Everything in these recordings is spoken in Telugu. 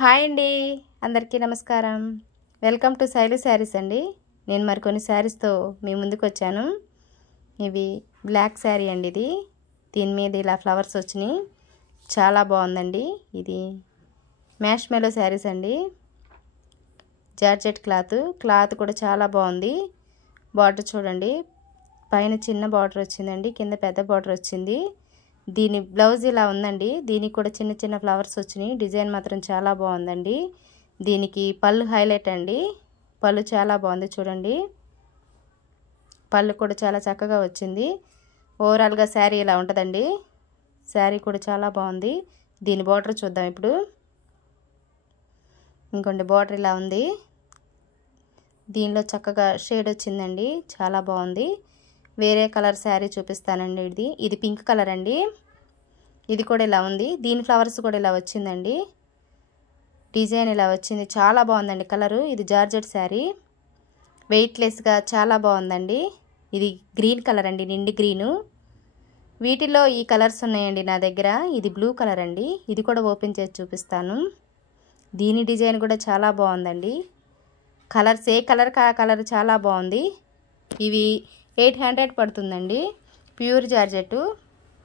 హాయ్ అండి, అందరికీ నమస్కారం. వెల్కమ్ టు శైలు శారీస్ అండి. నేను మరికొన్ని శారీస్తో మీ ముందుకు వచ్చాను. ఇవి బ్లాక్ శారీ అండి. దీని మీద ఇలా ఫ్లవర్స్ వచ్చినాయి, చాలా బాగుందండి. ఇది మ్యాష్ మెలో శారీస్ అండి. జార్జెట్ క్లాత్ కూడా చాలా బాగుంది. బార్డర్ చూడండి, పైన చిన్న బార్డర్ వచ్చిందండి, కింద పెద్ద బార్డర్ వచ్చింది. దీని బ్లౌజ్ ఇలా ఉందండి. దీనికి కూడా చిన్న చిన్న ఫ్లవర్స్ వచ్చినాయి. డిజైన్ మాత్రం చాలా బాగుందండి. దీనికి పళ్ళు హైలైట్ అండి. పళ్ళు చాలా బాగుంది చూడండి. పళ్ళు కూడా చాలా చక్కగా వచ్చింది. ఓవరాల్గా శారీ ఇలా ఉంటుందండి. శారీ కూడా చాలా బాగుంది. దీని బార్డర్ చూద్దాం ఇప్పుడు. ఇంకొండి బార్డర్ ఇలా ఉంది. దీనిలో చక్కగా షేడ్ వచ్చిందండి, చాలా బాగుంది. వేరే కలర్ శారీ చూపిస్తానండి. ఇది పింక్ కలర్ అండి. ఇది కూడా ఇలా ఉంది. దీని ఫ్లవర్స్ కూడా ఇలా వచ్చిందండి. డిజైన్ ఇలా వచ్చింది, చాలా బాగుందండి కలరు. ఇది జార్జెట్ శారీ, వెయిట్లెస్గా చాలా బాగుందండి. ఇది గ్రీన్ కలర్ అండి, నిండి గ్రీను. వీటిలో ఈ కలర్స్ ఉన్నాయండి నా దగ్గర. ఇది బ్లూ కలర్ అండి. ఇది కూడా ఓపెన్ చేసి చూపిస్తాను. దీని డిజైన్ కూడా చాలా బాగుందండి. కలర్స్ ఏ కలర్ కా కలర్ చాలా బాగుంది. ఇవి 800 పడుతుందండి, ప్యూర్ జార్జెట్.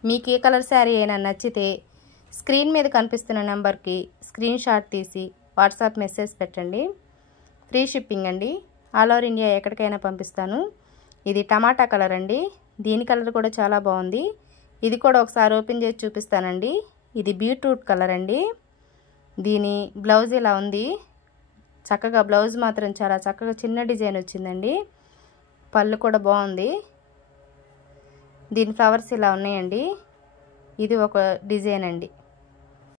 మీకు ఏ కలర్ శారీ అయినా నచ్చితే స్క్రీన్ మీద కనిపిస్తున్న నెంబర్కి స్క్రీన్ షాట్ తీసి వాట్సాప్ మెసేజ్ పెట్టండి. ఫ్రీ షిప్పింగ్ అండి. ఆల్ ఓవర్ ఇండియా ఎక్కడికైనా పంపిస్తాను. ఇది టమాటా కలర్ అండి. దీని కలర్ కూడా చాలా బాగుంది. ఇది కూడా ఒకసారి ఓపెన్ చేసి చూపిస్తానండి. ఇది బీట్రూట్ కలర్ అండి. దీని బ్లౌజ్ ఇలా ఉంది. చక్కగా బ్లౌజ్ మాత్రం చాలా చక్కగా చిన్న డిజైన్ వచ్చిందండి. పళ్ళు కూడా బాగుంది. దీని ఫ్లవర్స్ ఇలా ఉన్నాయండి. ఇది ఒక డిజైన్ అండి.